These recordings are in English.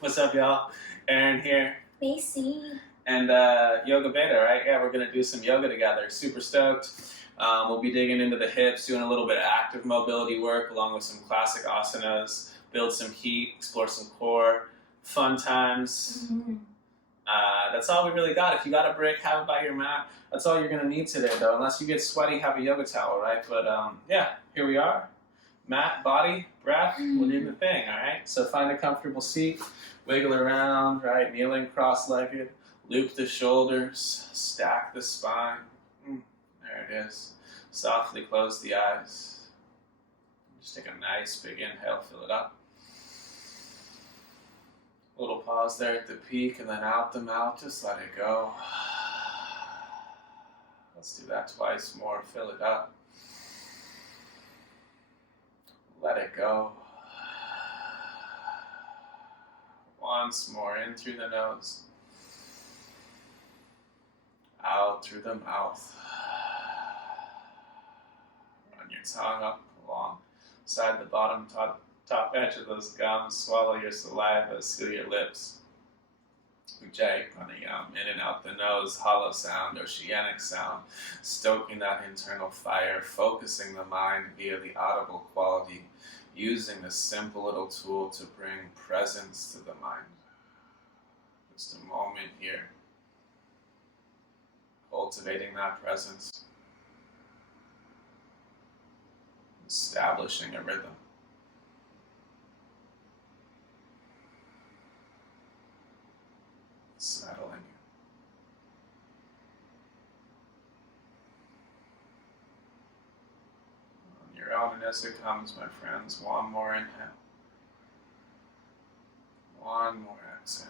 What's up, y'all? Aaron here. Macy. And Yoga Beta, right? Yeah, we're going to do some yoga together. Super stoked. We'll be digging into the hips, doing a little bit of active mobility work along with some classic asanas, build some heat, explore some core, fun times. That's all we really got. If you got a break, have it by your mat. That's all you're going to need today, though. Unless you get sweaty, have a yoga towel, right? But yeah, here we are. Mat, body, breath, we'll do the thing, all right? So find a comfortable seat, wiggle around, right? Kneeling cross-legged, loop the shoulders, stack the spine. There it is. Softly close the eyes. Just take a nice big inhale, fill it up. A little pause there at the peak, and then out the mouth, just let it go. Let's do that twice more, fill it up. Let it go. Once more, in through the nose. Out through the mouth. Run your tongue up alongside the bottom top edge of those gums. Swallow your saliva, seal your lips. Ujjayi pranayama, in and out the nose, hollow sound, oceanic sound, stoking that internal fire, focusing the mind via the audible quality, using this simple little tool to bring presence to the mind. Just a moment here, cultivating that presence, establishing a rhythm. Settling. On your own, and as it comes, my friends, one more inhale. One more exhale.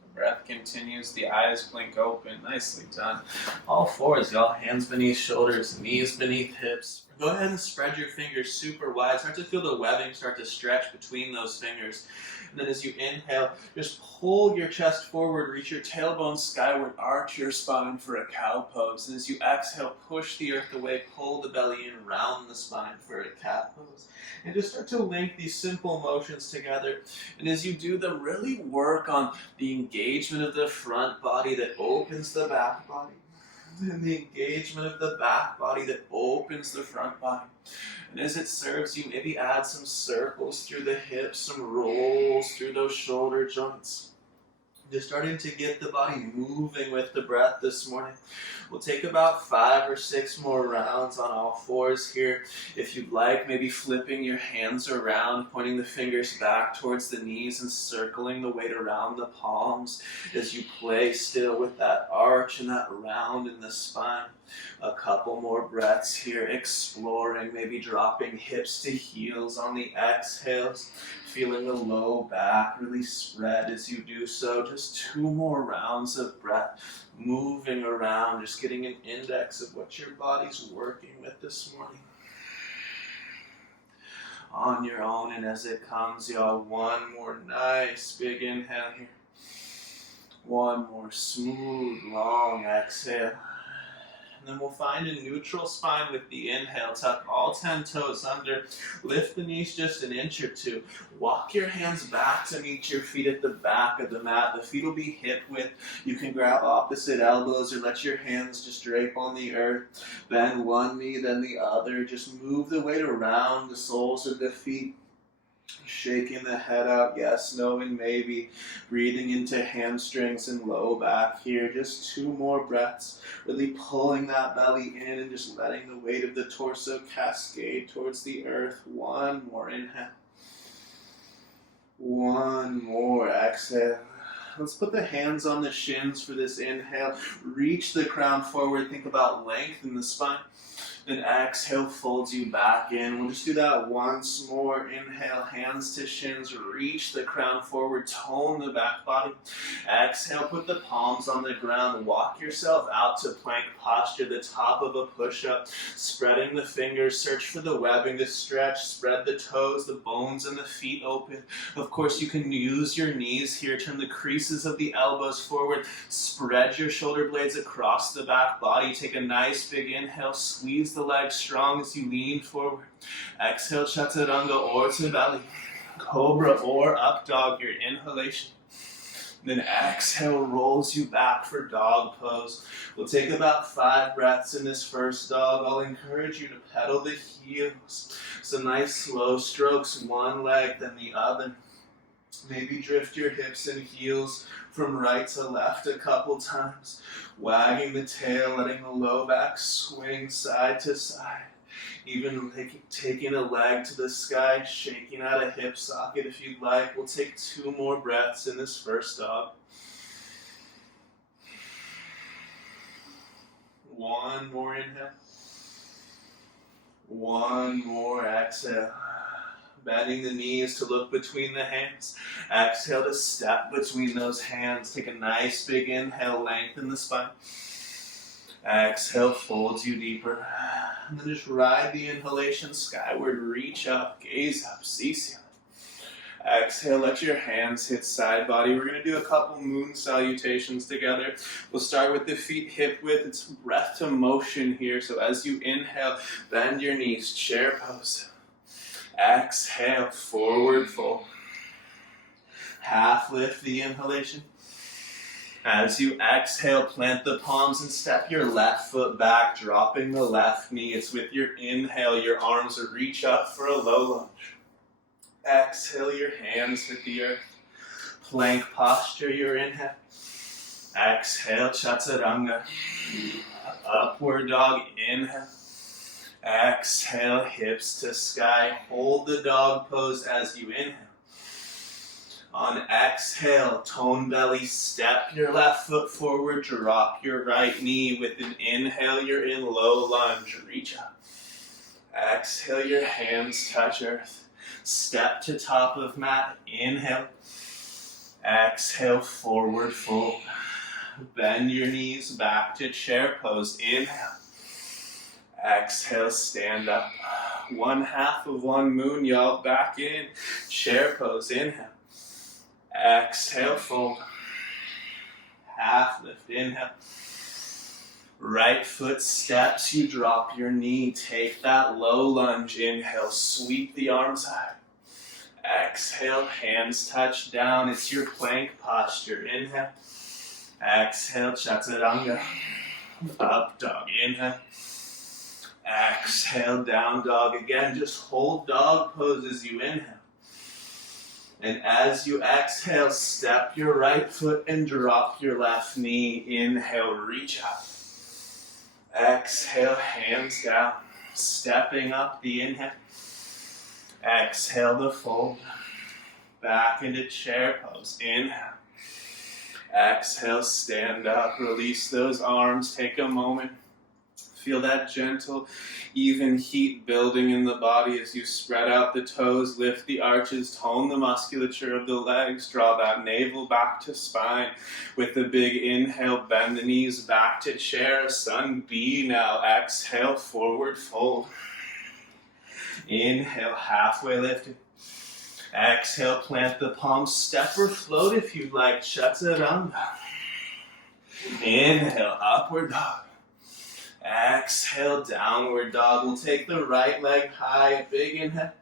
The breath continues, the eyes blink open. Nicely done. All fours, y'all. Hands beneath shoulders, knees beneath hips. Go ahead and spread your fingers super wide. Start to feel the webbing start to stretch between those fingers. And then as you inhale, just pull your chest forward, reach your tailbone skyward, arch your spine for a cow pose. And as you exhale, push the earth away, pull the belly in, round the spine for a cat pose. And just start to link these simple motions together. And as you do them, really work on the engagement of the front body that opens the back body. And the engagement of the back body that opens the front body. And as it serves you, maybe add some circles through the hips, some rolls through those shoulder joints. Just starting to get the body moving with the breath this morning. We'll take about 5 or 6 more rounds on all fours here. If you'd like, maybe flipping your hands around, pointing the fingers back towards the knees and circling the weight around the palms as you play still with that arch and that round in the spine. A couple more breaths here, exploring, maybe dropping hips to heels on the exhales. Feeling the low back really spread as you do so. Just 2 more rounds of breath, moving around, just getting an index of what your body's working with this morning. On your own, and as it comes, y'all, one more nice big inhale here. One more smooth, long exhale. And then we'll find a neutral spine with the inhale. Tuck all 10 toes under. Lift the knees just an inch or 2. Walk your hands back to meet your feet at the back of the mat. The feet will be hip width. You can grab opposite elbows or let your hands just drape on the earth. Bend one knee, then the other. Just move the weight around the soles of the feet. Shaking the head out, yes, knowing, maybe. Breathing into hamstrings and low back here. Just 2 more breaths. Really pulling that belly in and just letting the weight of the torso cascade towards the earth. One more inhale. One more exhale. Let's put the hands on the shins for this inhale. Reach the crown forward. Think about length in the spine. Then exhale, folds you back in. We'll just do that once more. Inhale, hands to shins, reach the crown forward, tone the back body. Exhale, put the palms on the ground, walk yourself out to plank posture, the top of a push-up, spreading the fingers, search for the webbing to stretch, spread the toes, the bones and the feet open. Of course, you can use your knees here, turn the creases of the elbows forward, spread your shoulder blades across the back body, take a nice big inhale, squeeze the legs strong as you lean forward. Exhale, chaturanga or to belly. Cobra or up dog, your inhalation. Then exhale rolls you back for dog pose. We'll take about 5 breaths in this first dog. I'll encourage you to pedal the heels. Some nice slow strokes, one leg then the other. Maybe drift your hips and heels from right to left a couple times. Wagging the tail, letting the low back swing side to side. Even taking a leg to the sky, shaking out a hip socket if you'd like. We'll take 2 more breaths in this first dog. 1 more inhale. 1 more exhale. Bending the knees to look between the hands. Exhale to step between those hands. Take a nice big inhale, lengthen the spine. Exhale, folds you deeper. And then just ride the inhalation skyward, reach up, gaze up, see ceiling. Exhale, let your hands hit side body. We're going to do a couple moon salutations together. We'll start with the feet hip width. It's breath to motion here. So as you inhale, bend your knees, chair pose. Exhale, forward fold. Half lift the inhalation. As you exhale, plant the palms and step your left foot back, dropping the left knee. It's with your inhale, your arms reach up for a low lunge. Exhale, your hands hit the earth. Plank posture, your inhale. Exhale, chaturanga. Upward dog, inhale. Exhale, hips to sky. Hold the dog pose as you inhale. On exhale, tone belly, step your left foot forward, drop your right knee. With an inhale, you're in low lunge, reach up. Exhale, your hands touch earth. Step to top of mat, inhale. Exhale, forward fold. Bend your knees back to chair pose, inhale. Exhale, stand up. 1/2 of 1 moon, y'all. Back in, chair pose, inhale. Exhale, fold. Half lift, inhale. Right foot steps, you drop your knee. Take that low lunge, inhale, sweep the arms high. Exhale, hands touch down. It's your plank posture, inhale. Exhale, chaturanga. Up dog, inhale. Exhale, down dog again. Just hold dog pose as you inhale. And as you exhale, step your right foot and drop your left knee. Inhale, reach up. Exhale, hands down. Stepping up the inhale. Exhale the fold. Back into chair pose. Inhale. Exhale, stand up. Release those arms. Take a moment. Feel that gentle, even heat building in the body as you spread out the toes, lift the arches, tone the musculature of the legs, draw that navel back to spine. With a big inhale, bend the knees back to chair, sun B now. Exhale, forward fold. Inhale, halfway lifted. Exhale, plant the palms, step or float if you'd like, chaturanga. Inhale, upward dog. Exhale, downward dog. We'll take the right leg high, a big inhale.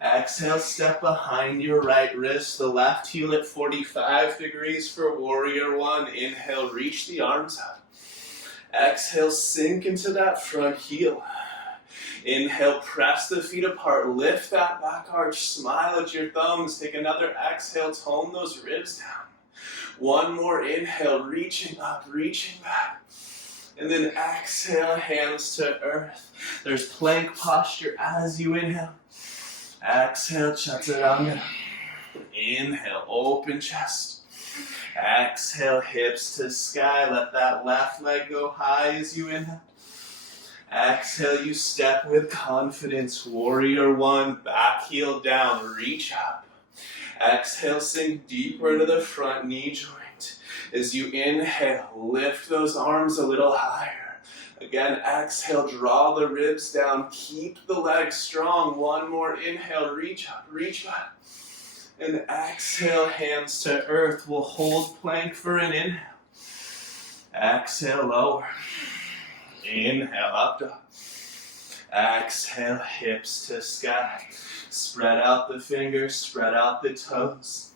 Exhale, step behind your right wrist, the left heel at 45 degrees for warrior 1. Inhale, reach the arms out. Exhale, sink into that front heel. Inhale, press the feet apart, lift that back arch, smile at your thumbs. Take another exhale, tone those ribs down. 1 more inhale, reaching up, reaching back. And then exhale, hands to earth. There's plank posture as you inhale. Exhale, chaturanga. Inhale, open chest. Exhale, hips to sky. Let that left leg go high as you inhale. Exhale, you step with confidence. Warrior 1, back heel down, reach up. Exhale, sink deeper into the front knee joint. As you inhale, lift those arms a little higher. Again, exhale, draw the ribs down, keep the legs strong. 1 more inhale, reach up, reach back. And exhale, hands to earth. We'll hold plank for an inhale. Exhale, lower. Inhale, up dog. Exhale, hips to sky. Spread out the fingers, spread out the toes.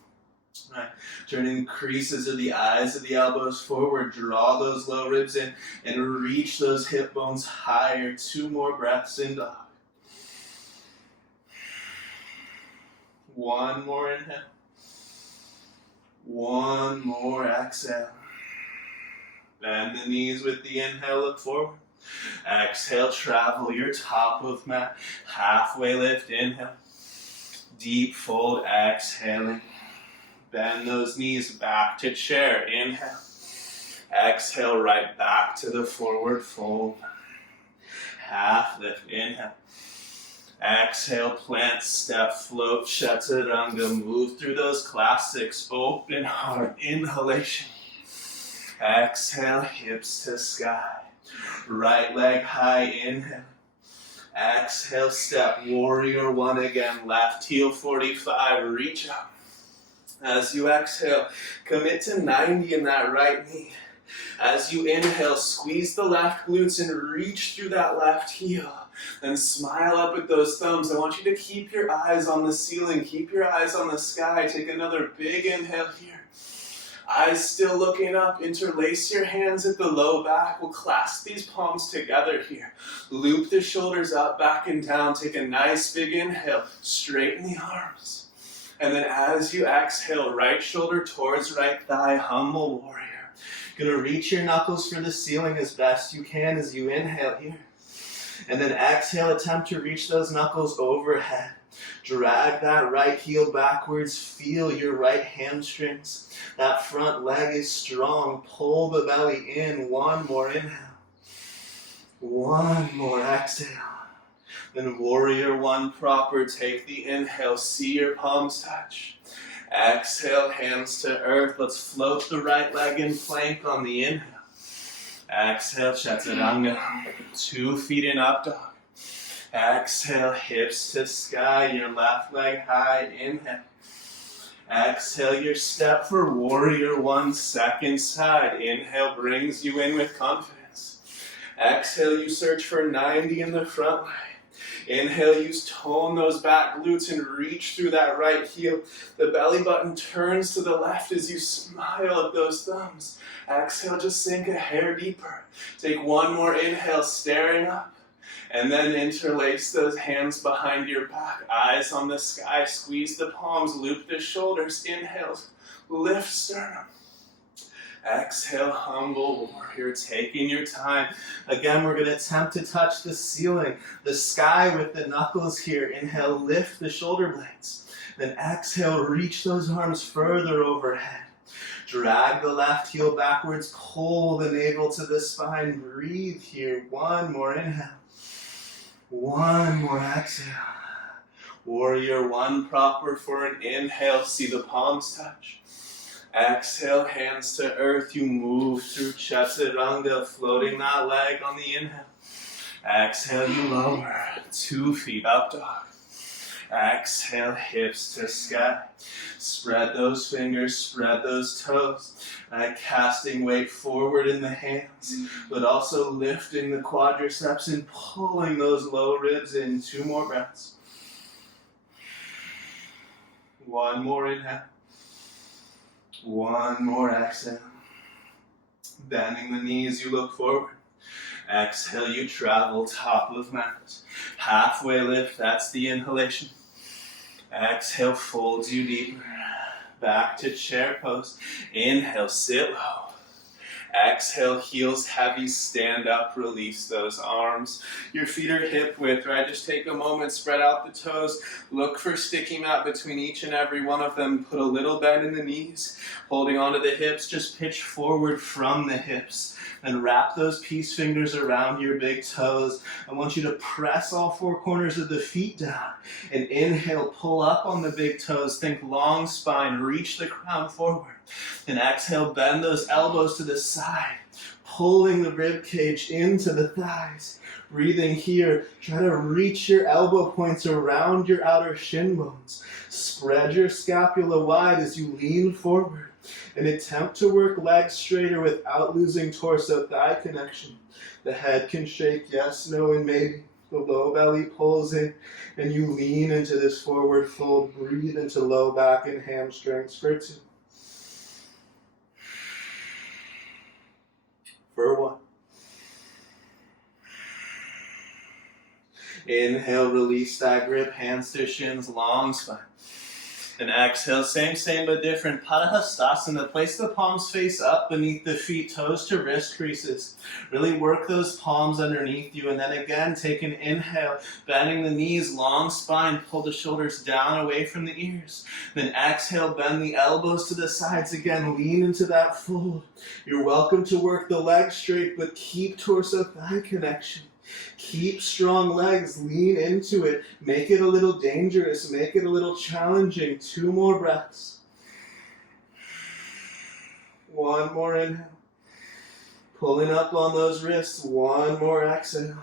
Right. Turning the creases of the eyes of the elbows forward. Draw those low ribs in and reach those hip bones higher. 2 more breaths in dog. 1 more inhale. 1 more exhale. Bend the knees with the inhale, look forward. Exhale, travel your top of mat. Halfway lift, inhale. Deep fold, exhaling. Bend those knees back to chair, inhale. Exhale, right back to the forward fold. Half lift, inhale. Exhale, plant, step, float, chaturanga. Move through those classics. Open heart, inhalation. Exhale, hips to sky. Right leg high, inhale. Exhale, step, warrior 1 again. Left heel 45, reach up. As you exhale, commit to 90 in that right knee. As you inhale, squeeze the left glutes and reach through that left heel. Then smile up with those thumbs. I want you to keep your eyes on the ceiling. Keep your eyes on the sky. Take another big inhale here. Eyes still looking up. Interlace your hands at the low back. We'll clasp these palms together here. Loop the shoulders up, back, and down. Take a nice big inhale. Straighten the arms. And then as you exhale, right shoulder towards right thigh, humble warrior. Gonna reach your knuckles for the ceiling as best you can as you inhale here. And then exhale, attempt to reach those knuckles overhead. Drag that right heel backwards. Feel your right hamstrings. That front leg is strong. Pull the belly in. 1 more inhale. 1 more exhale. Then warrior 1 proper. Take the inhale. See your palms touch. Exhale, hands to earth. Let's float the right leg in plank on the inhale. Exhale, chaturanga. 2 feet in up dog. Exhale, hips to sky. Your left leg high. Inhale. Exhale your step for warrior 1, second side. Inhale brings you in with confidence. Exhale, you search for 90 in the front leg. Inhale, you tone those back glutes and reach through that right heel. The belly button turns to the left as you smile at those thumbs. Exhale, just sink a hair deeper. Take 1 more inhale, staring up. And then interlace those hands behind your back. Eyes on the sky. Squeeze the palms. Loop the shoulders. Inhale. Lift sternum. Exhale, humble warrior. Taking your time. Again, we're going to attempt to touch the ceiling, the sky with the knuckles here. Inhale, lift the shoulder blades. Then exhale, reach those arms further overhead. Drag the left heel backwards. Pull the navel to the spine. Breathe here. 1 more inhale. 1 more exhale. Warrior 1 proper for an inhale. See the palms touch. Exhale, hands to earth. You move through chaturanga, floating that leg on the inhale. Exhale, you lower. 2 feet up dog. Exhale, hips to sky. Spread those fingers, spread those toes. Casting weight forward in the hands, but also lifting the quadriceps and pulling those low ribs in. 2 more breaths. 1 more inhale. 1 more exhale. Bending the knees, you look forward. Exhale, you travel top of mat. Halfway lift, that's the inhalation. Exhale, folds you deeper. Back to chair pose. Inhale, sit low. Exhale, heels heavy, stand up, release those arms. Your feet are hip width, right? Just take a moment, spread out the toes. Look for sticky mat between each and every one of them. Put a little bend in the knees. Holding onto the hips, just pitch forward from the hips. And wrap those peace fingers around your big toes. I want you to press all 4 corners of the feet down. And inhale, pull up on the big toes. Think long spine, reach the crown forward. And exhale, bend those elbows to the side. Pulling the rib cage into the thighs. Breathing here, try to reach your elbow points around your outer shin bones. Spread your scapula wide as you lean forward. And attempt to work legs straighter without losing torso-thigh connection. The head can shake yes, no, and maybe. The low belly pulls in, and you lean into this forward fold. Breathe into low back and hamstrings for 2. For 1. Inhale, release that grip, hands to shins, long spine. And exhale, same but different. Padahastasana, place the palms face up beneath the feet, toes to wrist creases. Really work those palms underneath you. And then again, take an inhale, bending the knees, long spine, pull the shoulders down away from the ears. Then exhale, bend the elbows to the sides again, lean into that fold. You're welcome to work the legs straight, but keep torso-thigh connection. Keep strong legs, lean into it. Make it a little dangerous, make it a little challenging. 2 more breaths. 1 more inhale. Pulling up on those wrists. 1 more exhale.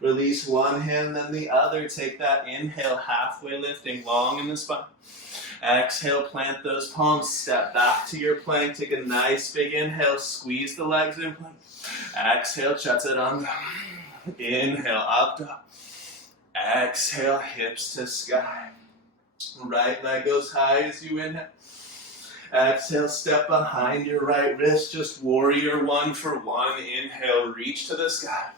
Release one hand, then the other. Take that inhale, halfway lifting, long in the spine. Exhale, plant those palms, step back to your plank. Take a nice big inhale, squeeze the legs in plank. Exhale, chaturanga. Inhale, up dog. Exhale, hips to sky. Right leg goes high as you inhale. Exhale, step behind your right wrist. Just warrior 1 for 1. Inhale, reach to the sky.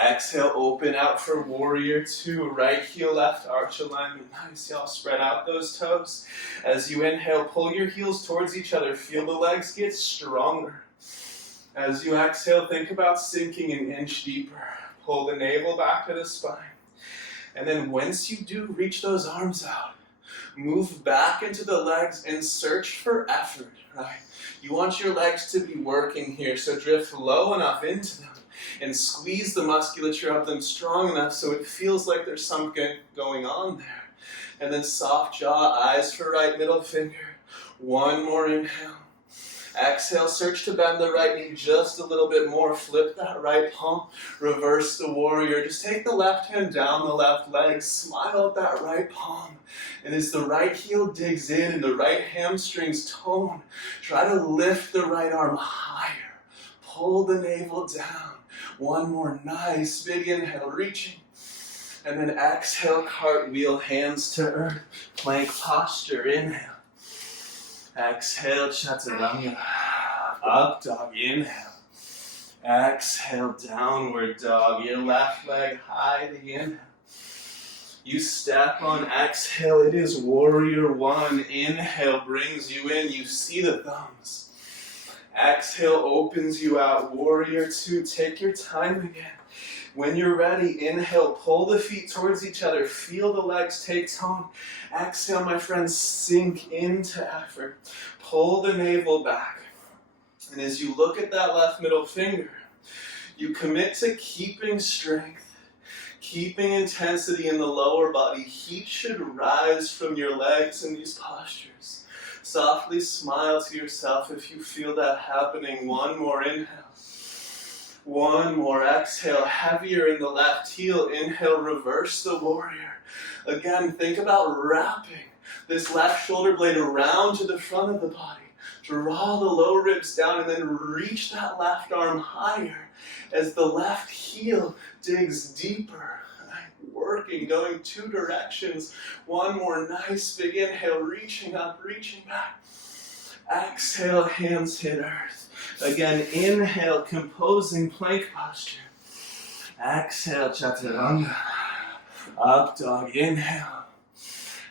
Exhale, open out for warrior 2. Right heel, left arch alignment. Nice, y'all. Spread out those toes. As you inhale, pull your heels towards each other. Feel the legs get stronger. As you exhale, think about sinking an inch deeper. Pull the navel back to the spine. And then once you do, reach those arms out. Move back into the legs and search for effort, right? You want your legs to be working here, so drift low enough into them and squeeze the musculature of them strong enough so it feels like there's something going on there. And then soft jaw, eyes for right middle finger. 1 more inhale. Exhale, search to bend the right knee just a little bit more. Flip that right palm, reverse the warrior. Just take the left hand down the left leg, smile at that right palm. And as the right heel digs in and the right hamstrings tone, try to lift the right arm higher. Pull the navel down. 1 more nice big inhale, reaching. And then exhale, cartwheel, hands to earth. Plank posture, inhale. Exhale, chaturanga. Up dog, inhale. Exhale, downward dog. Your left leg high, the inhale. You step on exhale, it is warrior 1. Inhale brings you in, you see the thumbs. Exhale opens you out, warrior 2. Take your time again. When you're ready, inhale, pull the feet towards each other. Feel the legs take tone. Exhale, my friends, sink into effort. Pull the navel back. And as you look at that left middle finger, you commit to keeping strength, keeping intensity in the lower body. Heat should rise from your legs in these postures. Softly smile to yourself if you feel that happening. 1 more inhale. 1 more exhale, heavier in the left heel. Inhale, reverse the warrior. Again, think about wrapping this left shoulder blade around to the front of the body. Draw the low ribs down and then reach that left arm higher as the left heel digs deeper. Working, going 2 directions. 1 more nice big inhale, reaching up, reaching back. Exhale, hands hit earth. Again, inhale, composing plank posture. Exhale, chaturanga. Up dog, inhale.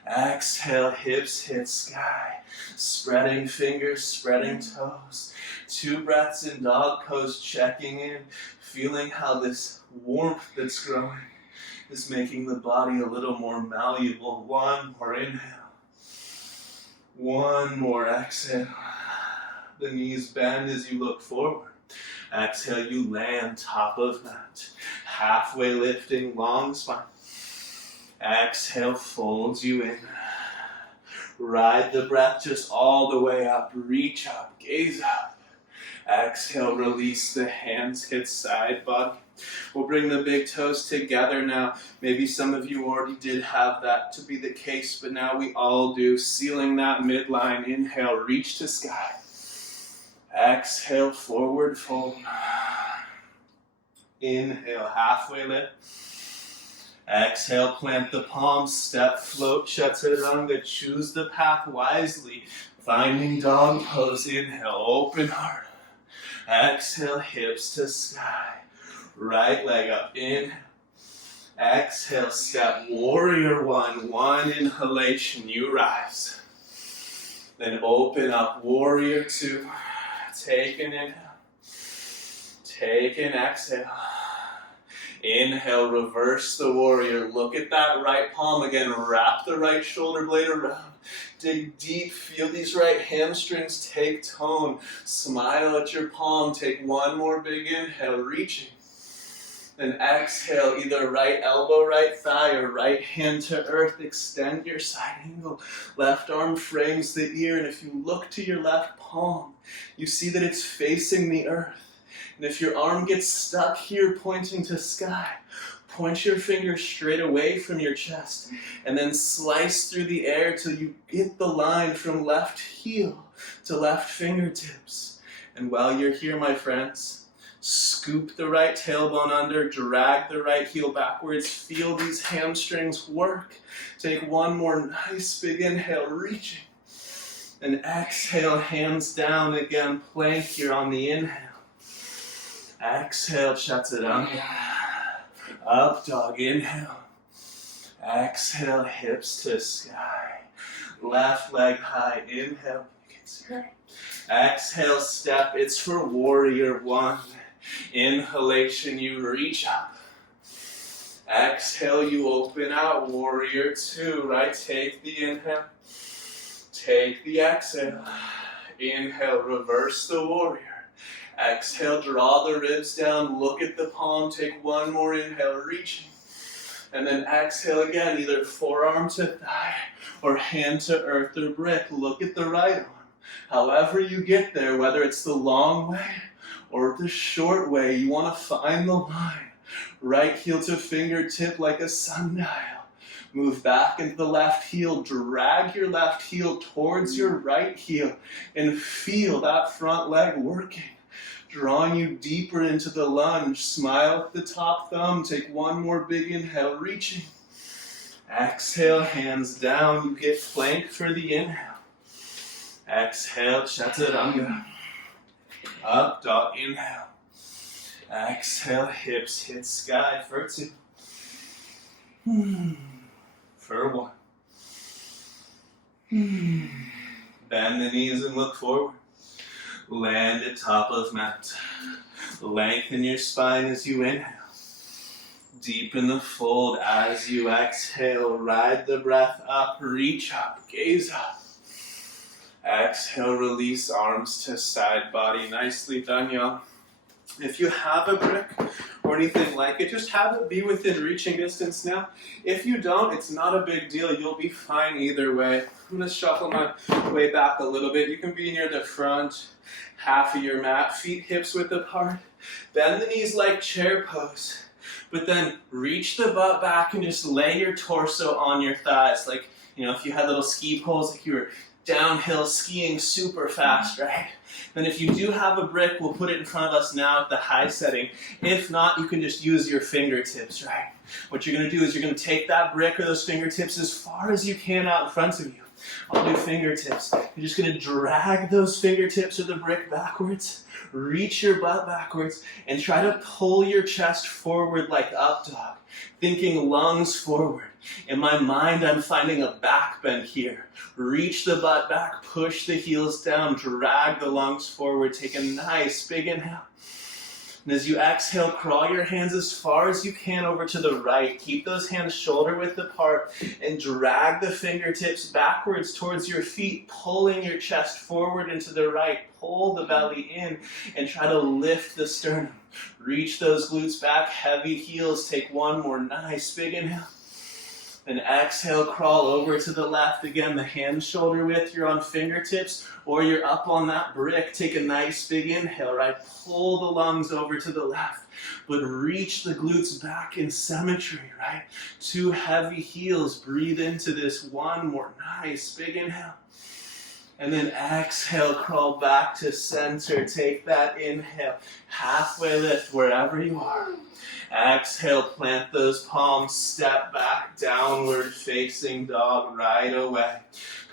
Exhale, hips hit sky. Spreading fingers, spreading toes. 2 breaths in dog pose, checking in, feeling how this warmth that's growing is making the body a little more malleable. 1 more inhale. 1 more exhale. The knees bend as you look forward. Exhale, you land top of mat. Halfway lifting, long spine. Exhale, folds you in. Ride the breath just all the way up. Reach up, gaze up. Exhale, release the hands, hit side body. We'll bring the big toes together now. Maybe some of you already did have that to be the case, but now we all do. Sealing that midline. Inhale, reach to sky. Exhale, forward fold. Inhale, halfway lift. Exhale, plant the palms, step, float, chaturanga. Choose the path wisely. Finding dog pose. Inhale, open heart. Exhale, hips to sky. Right leg up. Inhale. Exhale, step, warrior one. One inhalation, you rise. Then open up, warrior two. Take an inhale. Take an exhale. Inhale, reverse the warrior. Look at that right palm again. Wrap the right shoulder blade around. Dig deep. Feel these right hamstrings take tone. Smile at your palm. Take one more big inhale, reaching. Then exhale, either right elbow, right thigh, or right hand to earth. Extend your side angle. Left arm frames the ear. And if you look to your left palm, you see that it's facing the earth. And if your arm gets stuck here pointing to sky, point your finger straight away from your chest and then slice through the air till you get the line from left heel to left fingertips. And while you're here, my friends, scoop the right tailbone under, drag the right heel backwards, feel these hamstrings work. Take one more nice big inhale, reaching. And exhale, hands down again, plank here on the inhale. Exhale, chaturanga. Up dog, inhale. Exhale, hips to sky. Left leg high, inhale. Exhale, step, it's for warrior one. Inhalation, you reach up. Exhale, you open out, warrior two, right? Take the inhale. Take the exhale. Inhale, reverse the warrior. Exhale, draw the ribs down, look at the palm, take one more inhale, reaching. And then exhale again, either forearm to thigh or hand to earth or brick. Look at the right arm. However you get there, whether it's the long way or the short way, you want to find the line. Right heel to fingertip like a sundial. Move back into the left heel, drag your left heel towards your right heel and feel that front leg working. Drawing you deeper into the lunge. Smile at the top thumb. Take one more big inhale, reaching. Exhale, hands down. You get plank for the inhale. Exhale, chaturanga. Up dog, inhale. Exhale, hips hit sky for two. For one. Bend the knees and look forward. Land at top of mat. Lengthen your spine as you inhale. Deepen the fold as you exhale. Ride the breath up, reach up, gaze up. Exhale, release arms to side body. Nicely done, y'all. If you have a brick or anything like it, just have it be within reaching distance now. If you don't, it's not a big deal. You'll be fine either way. I'm going to shuffle my way back a little bit. You can be near the front half of your mat, feet hips width apart. Bend the knees like chair pose. But then reach the butt back and just lay your torso on your thighs. Like, you know, if you had little ski poles, like you were downhill skiing super fast, right? Then if you do have a brick, we'll put it in front of us now at the high setting. If not, you can just use your fingertips, right? What you're going to do is you're going to take that brick or those fingertips as far as you can out in front of you. I'll do fingertips. You're just going to drag those fingertips or the brick backwards, reach your butt backwards, and try to pull your chest forward like up dog, thinking lungs forward. In my mind, I'm finding a back bend here. Reach the butt back, push the heels down, drag the lungs forward, take a nice big inhale. And as you exhale, crawl your hands as far as you can over to the right. Keep those hands shoulder width apart and drag the fingertips backwards towards your feet, pulling your chest forward into the right. Pull the belly in and try to lift the sternum. Reach those glutes back, heavy heels. Take one more nice big inhale. Then exhale, crawl over to the left. Again, the hands shoulder width, you're on fingertips or you're up on that brick. Take a nice big inhale, right? Pull the lungs over to the left, but reach the glutes back in symmetry, right? Two heavy heels, breathe into this. One more nice big inhale. And then exhale, crawl back to center. Take that inhale. Halfway lift wherever you are. Exhale, plant those palms, step back, downward facing dog right away.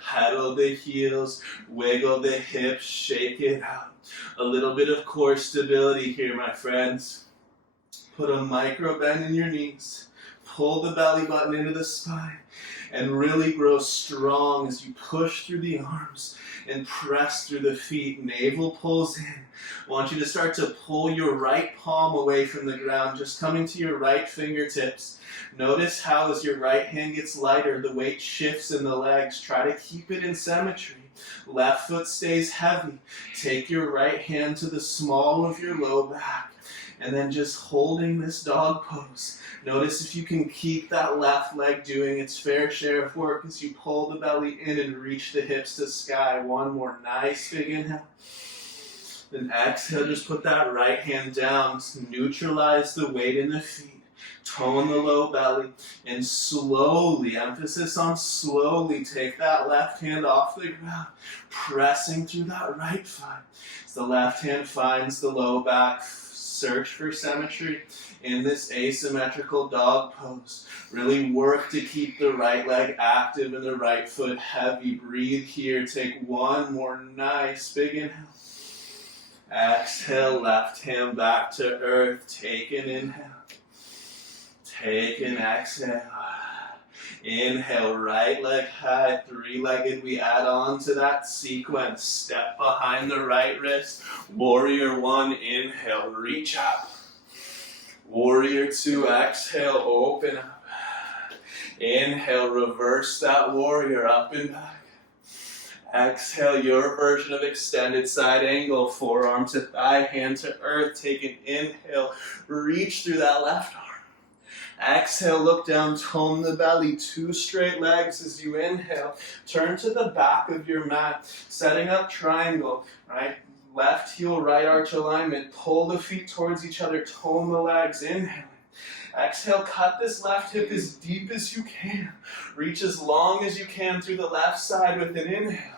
Pedal the heels, wiggle the hips, shake it out. A little bit of core stability here, my friends. Put a micro bend in your knees. Pull the belly button into the spine. And really grow strong as you push through the arms and press through the feet. Navel pulls in. I want you to start to pull your right palm away from the ground, just coming to your right fingertips. Notice how as your right hand gets lighter, the weight shifts in the legs. Try to keep it in symmetry. Left foot stays heavy. Take your right hand to the small of your low back. And then just holding this dog pose. Notice if you can keep that left leg doing its fair share of work as you pull the belly in and reach the hips to sky. One more nice big inhale. Then exhale, just put that right hand down. Neutralize the weight in the feet. Tone the low belly. And slowly, emphasis on slowly, take that left hand off the ground. Pressing through that right foot. As the left hand finds the low back. Search for symmetry in this asymmetrical dog pose. Really work to keep the right leg active and the right foot heavy. Breathe here. Take one more nice big inhale. Exhale, left hand back to earth. Take an inhale. Take an exhale. Inhale, right leg high, three-legged. We add on to that sequence. Step behind the right wrist. Warrior one, inhale, reach up. Warrior two, exhale, open up. Inhale, reverse that warrior up and back. Exhale, your version of extended side angle. Forearm to thigh, hand to earth. Take an inhale, reach through that left arm. Exhale, look down, tone the belly, two straight legs as you inhale. Turn to the back of your mat, setting up triangle, right? Left heel, right arch alignment. Pull the feet towards each other, tone the legs, inhaling. Exhale, cut this left hip as deep as you can. Reach as long as you can through the left side with an inhale.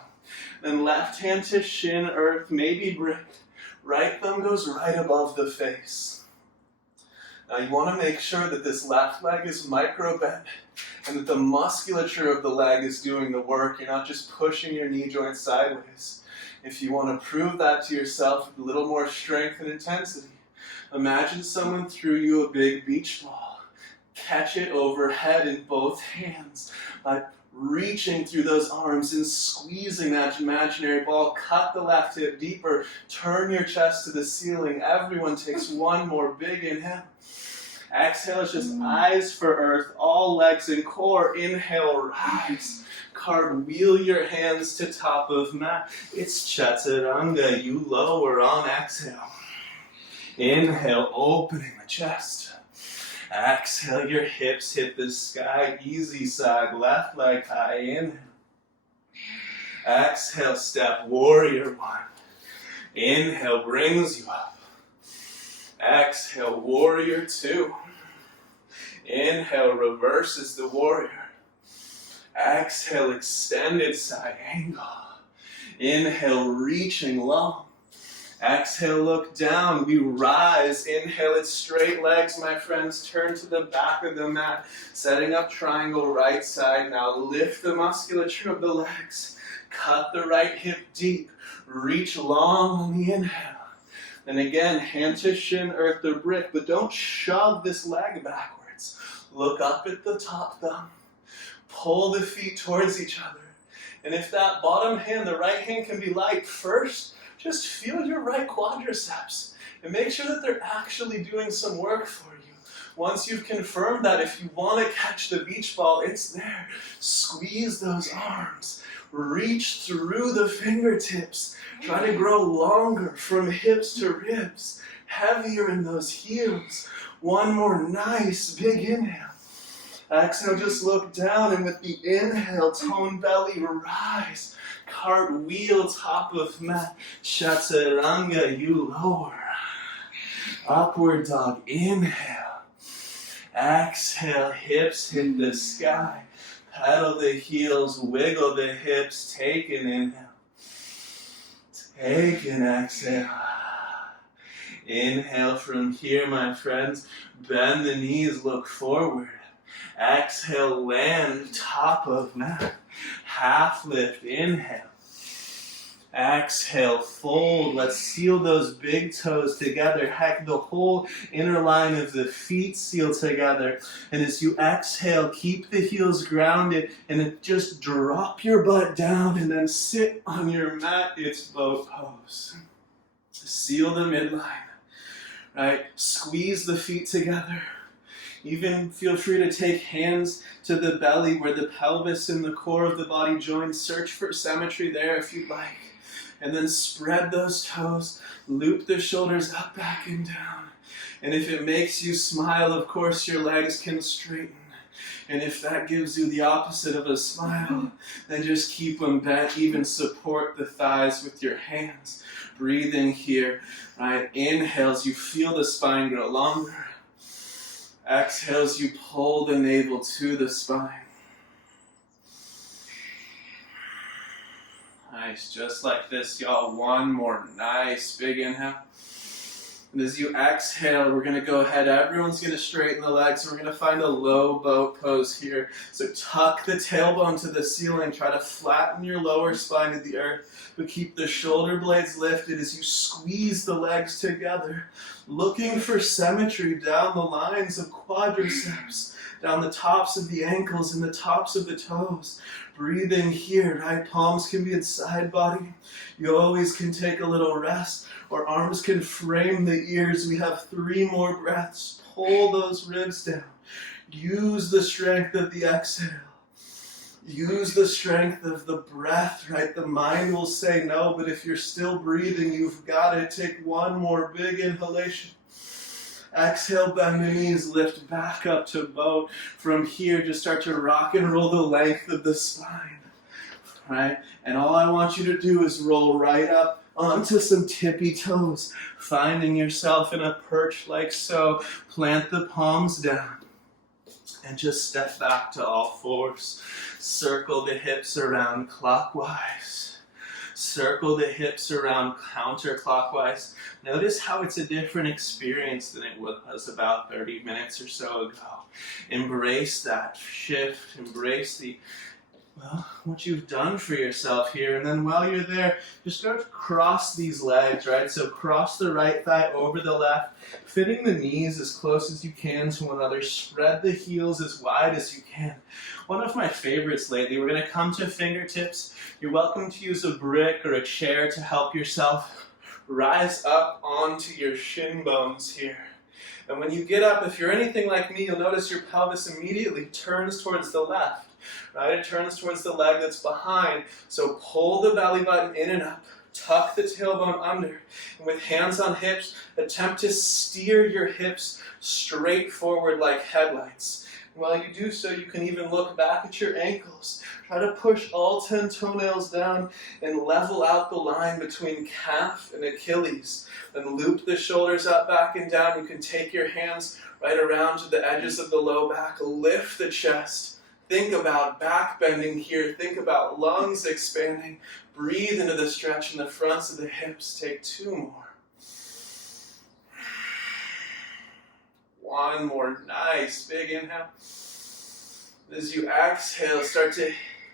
Then left hand to shin, earth, maybe brick. Right thumb goes right above the face. Now you want to make sure that this left leg is micro bent and that the musculature of the leg is doing the work. You're not just pushing your knee joint sideways. If you want to prove that to yourself with a little more strength and intensity, imagine someone threw you a big beach ball. Catch it overhead in both hands by reaching through those arms and squeezing that imaginary ball. Cut the left hip deeper. Turn your chest to the ceiling. Everyone takes one more big inhale. Exhale is just eyes for earth, all legs and core. Inhale, rise. Cartwheel your hands to top of mat. It's chaturanga. You lower on exhale. Inhale, opening the chest. Exhale, your hips hit the sky. Easy side, left leg high. Inhale. Exhale, step warrior one. Inhale brings you up. Exhale, warrior two. Inhale, reverses the warrior. Exhale, extended side angle. Inhale, reaching long. Exhale, look down. We rise. Inhale, it's straight legs, my friends. Turn to the back of the mat. Setting up triangle right side. Now lift the musculature of the legs. Cut the right hip deep. Reach long on the inhale. And again, hand to shin, earth to brick. But don't shove this leg backwards. Look up at the top thumb. Pull the feet towards each other. And if that bottom hand, the right hand, can be light, first, just feel your right quadriceps and make sure that they're actually doing some work for you. Once you've confirmed that, if you want to catch the beach ball, it's there. Squeeze those arms. Reach through the fingertips. Try to grow longer from hips to ribs. Heavier in those heels. One more nice big inhale. Exhale, just look down, and with the inhale, tone belly, rise. Cartwheel, top of mat. Chaturanga, you lower. Upward dog, inhale. Exhale, hips hit the sky. Pedal the heels, wiggle the hips, take an inhale. Take an exhale. Inhale from here, my friends. Bend the knees, look forward. Exhale, land top of mat. Half lift, inhale. Exhale, fold. Let's seal those big toes together. Heck, the whole inner line of the feet seal together. And as you exhale, keep the heels grounded and then just drop your butt down and then sit on your mat. It's boat pose. Seal the midline, right? Squeeze the feet together. Even feel free to take hands to the belly where the pelvis and the core of the body join. Search for symmetry there if you'd like. And then spread those toes, loop the shoulders up, back, and down. And if it makes you smile, of course, your legs can straighten. And if that gives you the opposite of a smile, then just keep them bent. Even support the thighs with your hands. Breathing here, right? Inhales, you feel the spine grow longer. Exhales, you pull the navel to the spine. Nice, just like this, y'all. One more nice big inhale. And as you exhale, we're going to go ahead. Everyone's going to straighten the legs. We're going to find a low boat pose here. So tuck the tailbone to the ceiling. Try to flatten your lower spine to the earth. But keep the shoulder blades lifted as you squeeze the legs together. Looking for symmetry down the lines of quadriceps, down the tops of the ankles and the tops of the toes. Breathing here, right? Palms can be in side body. You always can take a little rest, or arms can frame the ears. We have 3 more breaths. Pull those ribs down. Use the strength of the exhale. Use the strength of the breath, right? The mind will say no, but if you're still breathing, you've got it. Take one more big inhalation. Exhale, bend the knees, lift back up to boat. From here, just start to rock and roll the length of the spine, right? And all I want you to do is roll right up onto some tippy toes, finding yourself in a perch like so. Plant the palms down and just step back to all fours. Circle the hips around clockwise. Circle the hips around counterclockwise. Notice how it's a different experience than it was about 30 minutes or so ago. Embrace that shift. Embrace what you've done for yourself here. And then while you're there, just start to cross these legs, right? So cross the right thigh over the left, fitting the knees as close as you can to one another. Spread the heels as wide as you can. One of my favorites lately, we're going to come to fingertips. You're welcome to use a brick or a chair to help yourself. Rise up onto your shin bones here. And when you get up, if you're anything like me, you'll notice your pelvis immediately turns towards the left. Right? It turns towards the leg that's behind. So pull the belly button in and up. Tuck the tailbone under. And with hands on hips, attempt to steer your hips straight forward like headlights. And while you do so, you can even look back at your ankles. Try to push all 10 toenails down and level out the line between calf and Achilles. Then loop the shoulders up, back, and down. You can take your hands right around to the edges of the low back. Lift the chest. Think about back bending here. Think about lungs expanding. Breathe into the stretch in the fronts of the hips. Take 2 more. One more. Nice. Big inhale. As you exhale, start to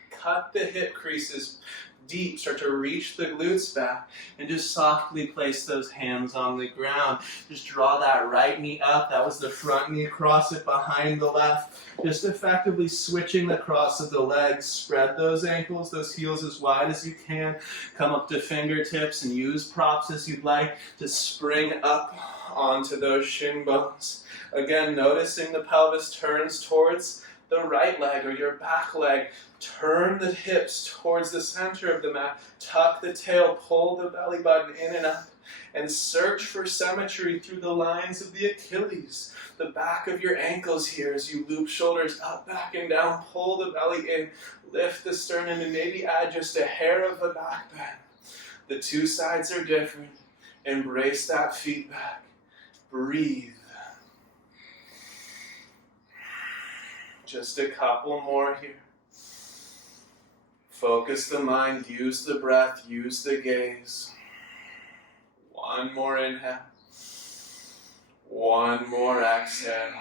cut the hip creases deep. Start to reach the glutes back and just softly place those hands on the ground. Just draw that right knee up. That was the front knee. Cross it behind the left. Just effectively switching the cross of the legs. Spread those ankles, those heels as wide as you can. Come up to fingertips and use props as you'd like to spring up onto those shin bones. Again, noticing the pelvis turns towards the right leg or your back leg. Turn the hips towards the center of the mat. Tuck the tail, pull the belly button in and up. And search for symmetry through the lines of the Achilles. The back of your ankles here as you loop shoulders up, back, and down. Pull the belly in. Lift the sternum and maybe add just a hair of a back bend. The 2 sides are different. Embrace that feedback. Breathe. Just a couple more here. Focus the mind, use the breath, use the gaze. One more inhale. One more exhale.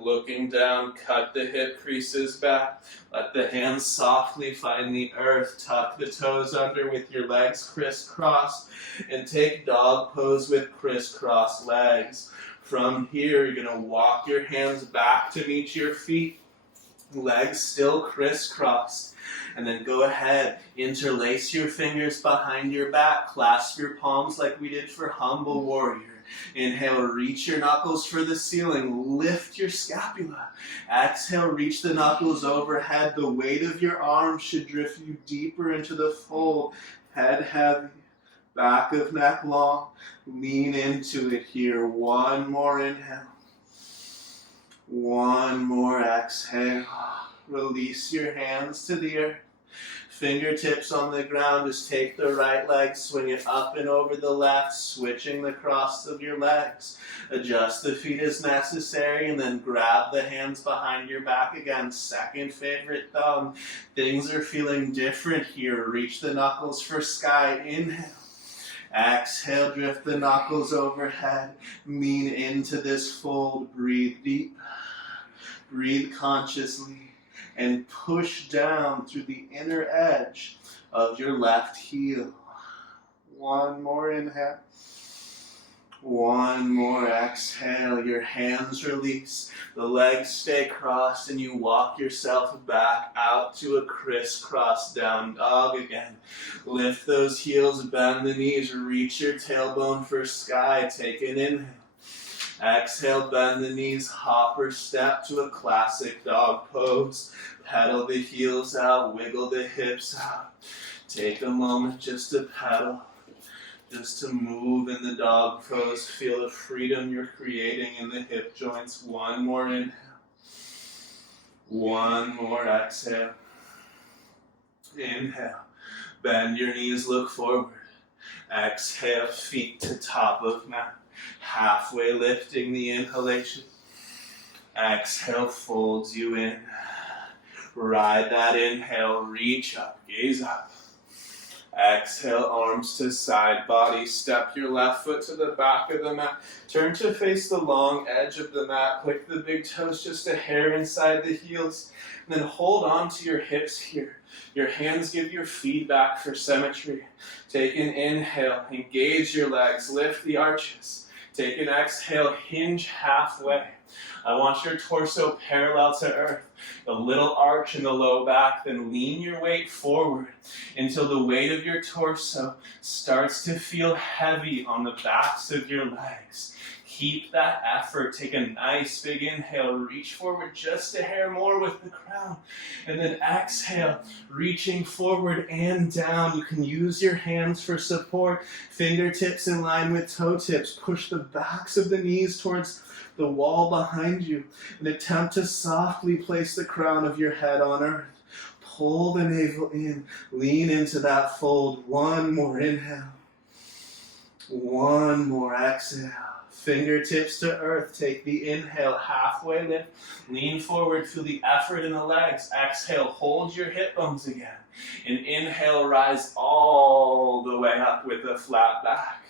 Looking down, cut the hip creases back. Let the hands softly find the earth. Tuck the toes under with your legs crisscrossed. And take dog pose with crisscross legs. From here, you're going to walk your hands back to meet your feet. Legs still crisscrossed. And then go ahead, interlace your fingers behind your back. Clasp your palms like we did for Humble Warrior. Inhale, reach your knuckles for the ceiling. Lift your scapula. Exhale, reach the knuckles overhead. The weight of your arms should drift you deeper into the fold. Head heavy, back of neck long. Lean into it here. One more inhale. One more exhale. Release your hands to the earth. Fingertips on the ground. Just take the right leg, swing it up and over the left, switching the cross of your legs. Adjust the feet as necessary, and then grab the hands behind your back again. Second favorite thumb. Things are feeling different here. Reach the knuckles for sky. Inhale. Exhale, drift the knuckles overhead. Lean into this fold. Breathe deep. Breathe consciously. And push down through the inner edge of your left heel. One more inhale. One more exhale. Your hands release. The legs stay crossed and you walk yourself back out to a crisscross down dog again. Lift those heels, bend the knees, reach your tailbone for sky. Take an inhale. Exhale, bend the knees, hop or step to a classic dog pose. Pedal the heels out, wiggle the hips out. Take a moment just to pedal, just to move in the dog pose. Feel the freedom you're creating in the hip joints. One more inhale. One more exhale. Inhale. Bend your knees, look forward. Exhale, feet to top of mat. Halfway lifting the inhalation. Exhale, folds you in. Ride that inhale, reach up, gaze up. Exhale, arms to side body. Step your left foot to the back of the mat. Turn to face the long edge of the mat. Click the big toes just a hair inside the heels. And then hold on to your hips here. Your hands give your feedback for symmetry. Take an inhale, engage your legs, lift the arches. Take an exhale, hinge halfway. I want your torso parallel to earth. A little arch in the low back, then lean your weight forward until the weight of your torso starts to feel heavy on the backs of your legs. Keep that effort. Take a nice big inhale. Reach forward just a hair more with the crown. And then exhale, reaching forward and down. You can use your hands for support. Fingertips in line with toe tips. Push the backs of the knees towards the wall behind you. And attempt to softly place the crown of your head on earth. Pull the navel in. Lean into that fold. One more inhale. One more exhale. Fingertips to earth. Take the inhale, halfway lift. Lean forward, feel the effort in the legs. Exhale, hold your hip bones again. And inhale, rise all the way up with a flat back.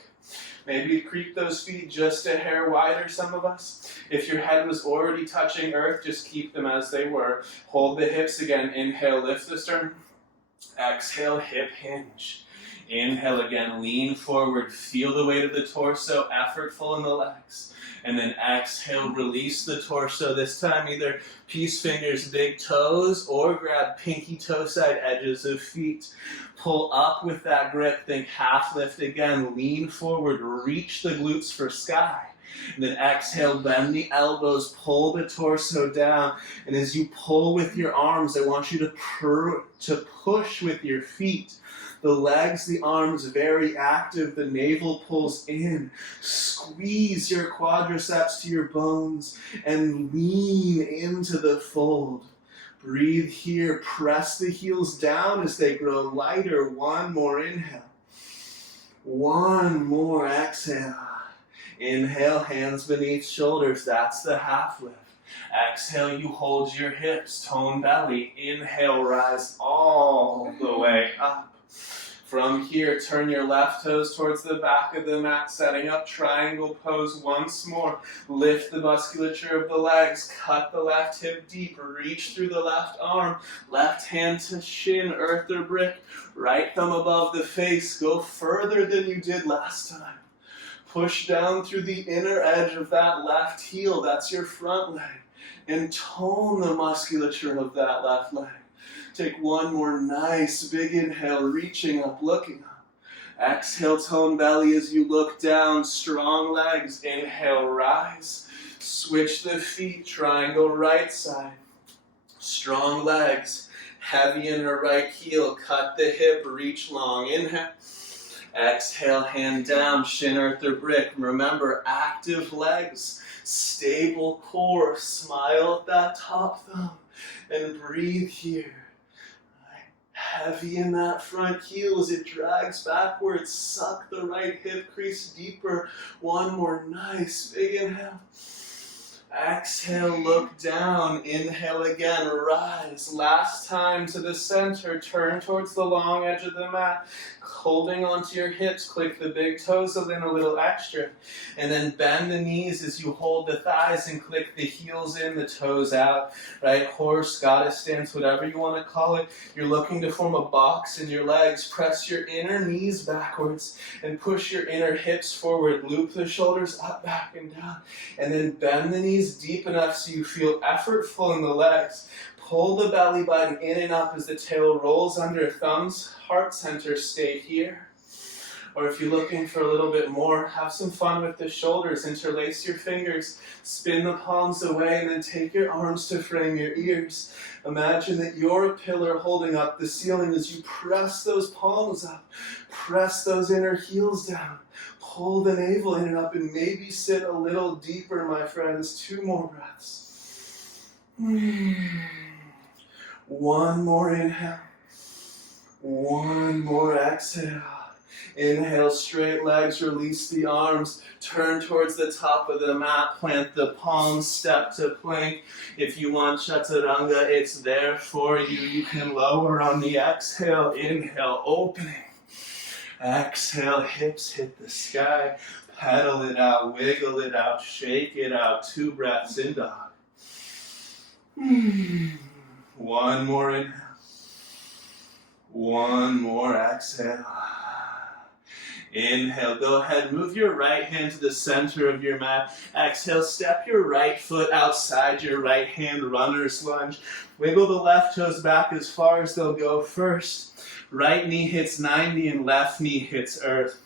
Maybe creep those feet just a hair wider, some of us. If your head was already touching earth, just keep them as they were. Hold the hips again. Inhale, lift the sternum. Exhale, hip hinge. Inhale again, lean forward, feel the weight of the torso, effortful in the legs. And then exhale, release the torso. This time either peace fingers, big toes, or grab pinky toe side edges of feet. Pull up with that grip, think half lift again, lean forward, reach the glutes for sky. And then exhale, bend the elbows, pull the torso down. And as you pull with your arms, I want you to push with your feet. The legs, the arms, very active. The navel pulls in. Squeeze your quadriceps to your bones and lean into the fold. Breathe here. Press the heels down as they grow lighter. One more inhale. One more exhale. Inhale, hands beneath shoulders. That's the half lift. Exhale, you hold your hips, tone belly. Inhale, rise all the way up. From here, turn your left toes towards the back of the mat, setting up triangle pose once more. Lift the musculature of the legs, cut the left hip deep, reach through the left arm, left hand to shin, earth or brick, right thumb above the face, go further than you did last time. Push down through the inner edge of that left heel, that's your front leg, and tone the musculature of that left leg. Take one more nice big inhale, reaching up, looking up. Exhale, tone belly as you look down, strong legs. Inhale, rise. Switch the feet, triangle right side. Strong legs, heavy inner right heel, cut the hip, reach long. Inhale. Exhale, hand down, shin, earth or brick. Remember, active legs, stable core. Smile at that top thumb and breathe here. Heavy in that front heel as it drags backwards. Suck the right hip crease deeper. One more nice big inhale. Exhale, look down. Inhale again, rise. Last time to the center. Turn towards the long edge of the mat. Holding onto your hips, click the big toes in a little extra. And then bend the knees as you hold the thighs and click the heels in, the toes out. Right? Horse, goddess stance, whatever you want to call it. You're looking to form a box in your legs. Press your inner knees backwards and push your inner hips forward. Loop the shoulders up, back, and down. And then bend the knees deep enough so you feel effortful in the legs. Pull the belly button in and up as the tail rolls under. Thumbs, heart center, stay here. Or if you're looking for a little bit more, have some fun with the shoulders. Interlace your fingers, spin the palms away, and then take your arms to frame your ears. Imagine that you're a pillar holding up the ceiling as you press those palms up. Press those inner heels down. Pull the navel in and up and maybe sit a little deeper, my friends. 2 more breaths. One more inhale. One more exhale. Inhale, straight legs, release the arms. Turn towards the top of the mat. Plant the palms, step to plank. If you want chaturanga, it's there for you. You can lower on the exhale. Inhale, opening. Exhale, hips hit the sky. Pedal it out, wiggle it out, shake it out. 2 breaths in dog. One more inhale. One more exhale. Inhale, go ahead, move your right hand to the center of your mat. Exhale, step your right foot outside your right hand, runner's lunge. Wiggle the left toes back as far as they'll go first. Right knee hits 90 and left knee hits earth.